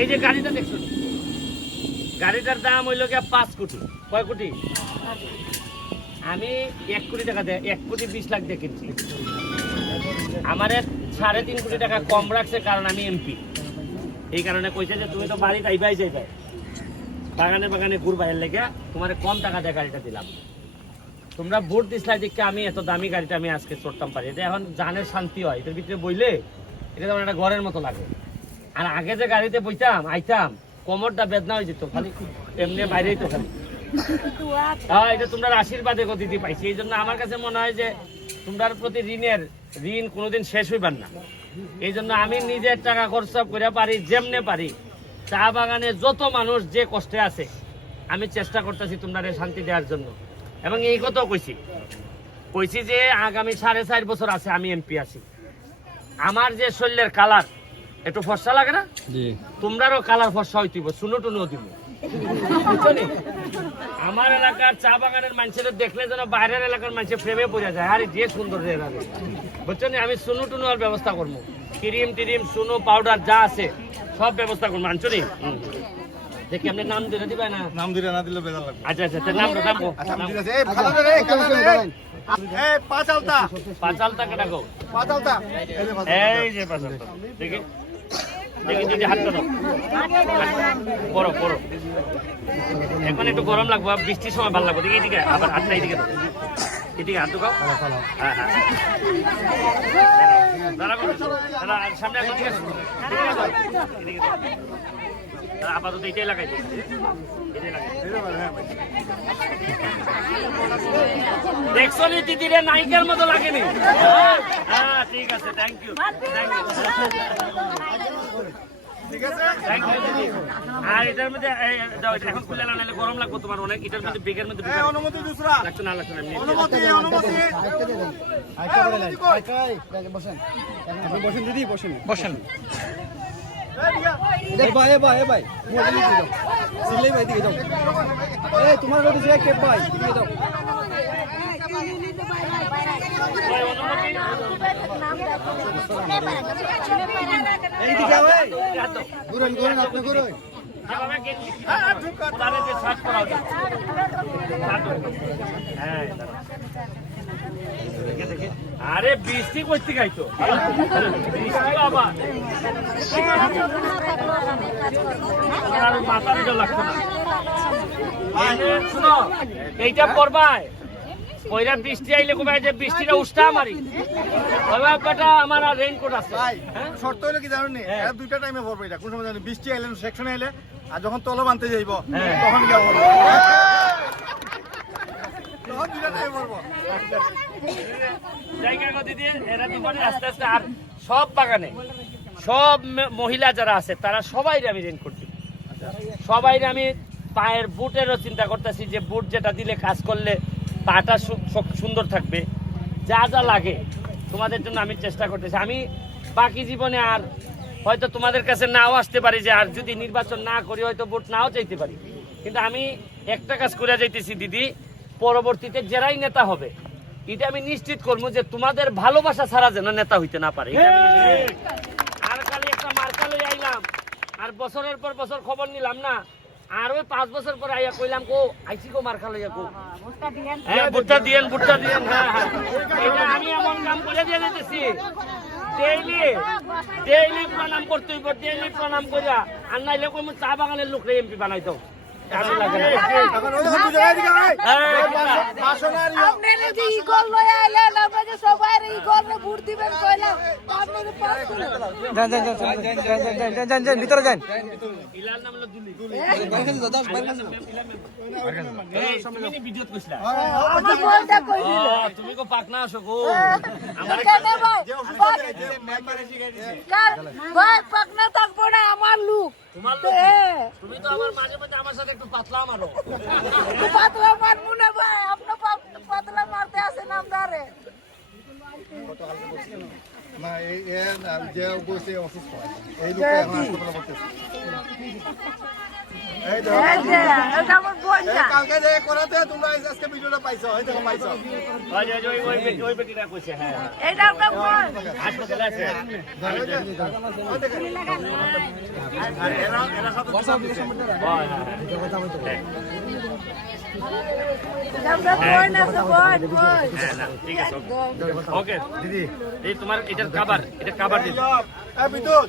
এই যে গাড়িটা দেখছ গাড়িটার দাম হইল গিয়া পাঁচ কোটি। কয় কোটি? আমি এক কোটি টাকা দেয়, এক কোটি বিশ লাখ দিয়ে কিনছি। আমার সাড়ে তিন কোটি টাকা কম রাখছে কারণ আমি এমপি। এই কারণে কইছে যে তুমি তো বাড়ি যাইবাই যাইবাই। বাগানে বাগানে ঘুরবাইয়ের লেগে তোমার কম টাকা দিয়ে গাড়িটা দিলাম। তোমরা ভোট দিসলাই দেখে আমি এত দামি গাড়িটা আমি আজকে চড়তাম পারি। এটা এখন জানের শান্তি হয়। এটার ভিতরে বইলে এটা তোমার একটা ঘরের মতো লাগে। আর আগে যে গাড়িতে বইতাম, আইতাম, কোমরটা বেদনা হয়ে যেত, খালি এমনি বাইরেই তো খালি। হ্যাঁ এটা তোমরা আশীর্বাদে গতিতে পাইছি। এই জন্য আমার কাছে মনে হয় যে তোমরার প্রতি ঋণের ঋণ কোনোদিন শেষ হইবার না। এই জন্য আমি নিজের টাকা খরচ করে পারি, যেমনে পারি। চা বাগানে যত মানুষ যে কষ্টে আছে, আমি চেষ্টা করতেছি তোমরা শান্তি দেওয়ার জন্য। এবং এই কথাও কইছি। কইছি যে আগামী সাড়ে চার বছর আছে আমি এমপি আছি। আমার যে শরীরের কালার একটু ফর্সা লাগে না? জি। তোমরারও কালার ফর্সা হইতিব শুনো টুনো দিব। আমার এলাকার চা বাগানের মানুষের দেখলে যেন বাইরের এলাকার মানুষের প্রেমে বোঝা যায়। আরে যে সুন্দর রে এরা রে। বুঝছ নি? আমি সুনু টুনুর ব্যবস্থা করব। ক্রিম টিরিম সুনু পাউডার যা আছে সব ব্যবস্থা করব। আনছো নি দেখি আপনি নাম দিলে দিবে না? নাম দিলে না দিলে বেজার লাগবে। আচ্ছা আচ্ছা নাম নাম আচ্ছা এই যে দেখি। হাত এখন একটু গরম লাগবো বৃষ্টির সময় ভালো লাগবো। দেখি এদিকে, আবার হাত এদিকে এদিকে হাত ঢুকাও। হ্যাঁ হ্যাঁ। আপাতত এটাই লাগাই দেখছ দিদিরে নায়িকার মতো লাগেনি? ঠিক আছে থ্যাংক ইউ তোমার অনেক বসেন। দিদি বসেন। বসেন। ভাই ভাই ভাই। মোবাইল দিকে যাও সিলাই ভাই এ তোমার দিকে যাও। আরে বৃষ্টি করতে খাইতো বৃষ্টি আবার মাথার লাগতো এইটা পরবায় কইরা বৃষ্টি আইলে কবে যে বৃষ্টিটা উষ্টা মারি কবে বেটা আমার রেইনকোট আছে। ভাই হ্যাঁ? শর্ত হইল কি জানেন নি? হ্যাঁ। এরা দুইটা টাইমে ভরবে এটা। কোন সময় জানেন বৃষ্টি আইলে সেকশন আইলে আর যখন তলব আনতে যাইব হ্যাঁ। তখন গিয়া ভরবো। তখন দুইটা টাইম ভরবো। জায়গা করে দিয়ে এরা দুজনে আস্তে আস্তে আর সব বাগানে সব মহিলা যারা আছে তারা সবাই আমি রেন করছি সবাই আমি পায়ের বুটেরও চিন্তা করতেছি যে বুট যেটা দিলে কাজ করলে পাটা সুন্দর থাকবে। যা যা লাগে তোমাদের জন্য আমি চেষ্টা করতেছি। আমি বাকি জীবনে আর হয়তো তোমাদের কাছে নাও আসতে পারি যে আর যদি নির্বাচন না করি হয়তো ভোট নাও চাইতে পারি। কিন্তু আমি একটা কাজ করে যাইতেছি দিদি। পরবর্তীতে যারাই নেতা হবে এটা আমি নিশ্চিত করব যে তোমাদের ভালোবাসা ছাড়া যেন নেতা হইতে না পারে। আর খালি একটা মার্কা লই আইলাম আর বছরের পর বছর খবর নিলাম না আর ওই পাঁচ বছর পরে আইয়া কইলাম কো আইসি কো মার্কা লইয়া কো হ্যাঁ ভুট্টা দিয়েন ভুট্টা দিয়েন হ্যাঁ হ্যাঁ। এটা আমি এমন কাম করে দিয়ে দিতেছি। ডেইলি ডেইলি প্রণাম করতে হইব ডেইলি প্রণাম করিয়া আর নাইলে কই চা বাগানের লোক এমপি বানাই দাও। ইয়া। আপনারা যে ইগল লয়ে আইলেন আপনারা সবাই ইগল রে ভোট দিবেন जान जान जान जान जान जान जान जान जान जान भीतर जान। फ़िलहाल नाम लो दिल्ली बैठ के दादा बैठ के तुमने वीडियो कसला तुम बोलता कोई नहीं तुम को पाकना सको हमारे के ने भाई बात है मेंबर ऐसी कह दी कर भाई पाकना तक पड़े हमार लोग तुम्हार लोग तुम ही तो हमार माजे में हमार साथ एक तो पतला मारो पतला मार मुने भाई अपना पतला मारते ऐसे नामदार है না এই যে অসুস্থ। এই লোকে এখন হাসপাতালে দিদি। এই তোমার এটার কাবার এটা কাবার দিদি বিদ্যুৎ।